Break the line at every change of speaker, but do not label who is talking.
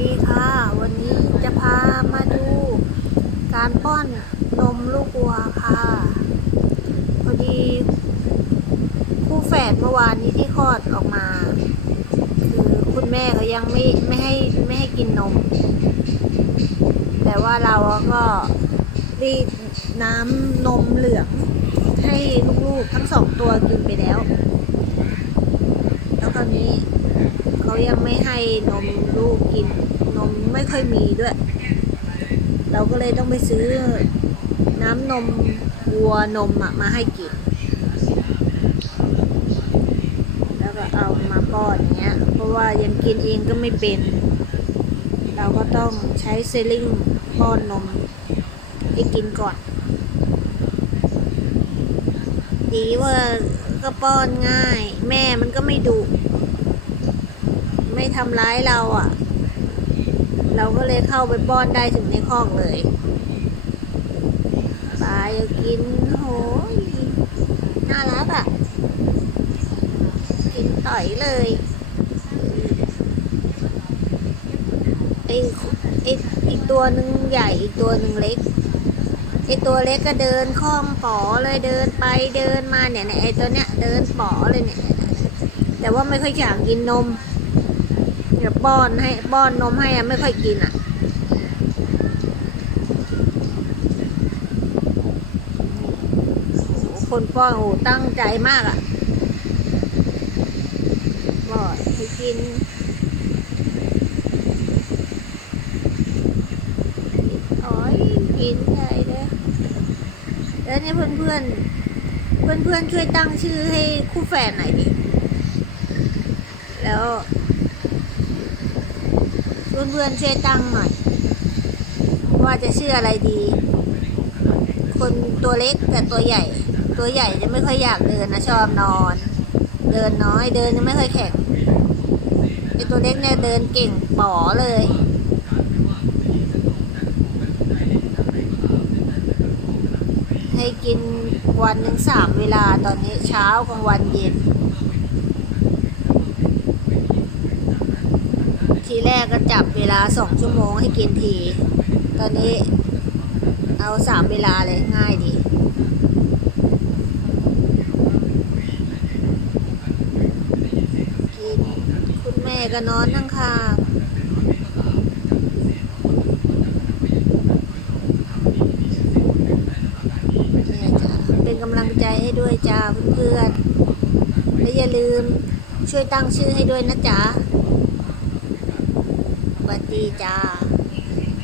ดีค่ะ วันนี้จะพามาดู การป้อนนมลูกวัวค่ะ พอดี คู่แฝดเมื่อวานนี้ที่คลอดออกมา คือคุณแม่เขายังไม่ไม่ให้ไม่ให้กินนม แต่ว่าเราก็รีดน้ำนมเหลือง ให้ลูกๆทั้งสองตัวกินไปแล้ว แล้วคราวนี้เขายังไม่ให้นม ค่อยมีด้วย เราก็เลยต้องไปซื้อน้ำนมวัวนมมาให้กิน แล้วก็เอามาป้อนเงี้ย เพราะว่ายังกินเองก็ไม่เป็น เราก็ต้องใช้เซลิงป้อนนมให้กินก่อน ดีว่าก็ป้อนง่าย แม่มันก็ไม่ดุไม่ทำร้ายเราอะ่ะ เราก็เลยเข้าไปป้อนได้ถึงในคอกเลยปลายกกินโหยน่ารักอะ่ะ กินต่อยเลยไอ้ไอ้อีกตัวหนึ่งใหญ่อีกตัวหนึ่งเล็กไอตัวเล็กก็เดินคล่องป๋อเลยเดินไปเดินมาเนี่ยเนี่ยไอตัวเนี้ยเดินป๋อเลยเนี่ย แต่ว่าไม่ค่อยอยากกินนม เดี๋ยวป้อนให้ป้อนนมให้อะไม่ค่อยกินอะคนป้อนโอ้ตั้งใจมากอะป้อนให้กินอ้ยกินใหญ่เลยแล้วนี่เพื่อนเพื่อนเพื่อนเพื่อนช่วยตั้งชื่อให้คู่แฝดหน่อยดิแล้ว เพื่อนๆช่วยตั้งหน่อย ว่าจะชื่ออะไรดี คนตัวเล็กแต่ตัวใหญ่ ตัวใหญ่จะไม่ค่อยอยากเดินนะชอบนอน เดินน้อยเดินจะไม่ค่อยแข็งไอตัวเล็กเนี่ยเดินเก่งป๋อเลยให้กินวันหนึ่งสามเวลาตอนนี้เช้ากลางวันเย็น ทีแรกก็จับเวลาสองชั่วโมงให้กินที ตอนนี้เอาสามเวลาเลยง่ายดีกินคุณแม่ก็นอนทั้งข้างเป็นกำลังใจให้ด้วยจ้าเพื่อนๆและอย่าลืมช่วยตั้งชื่อให้ด้วยนะจ๊ะ วัสดีจ้า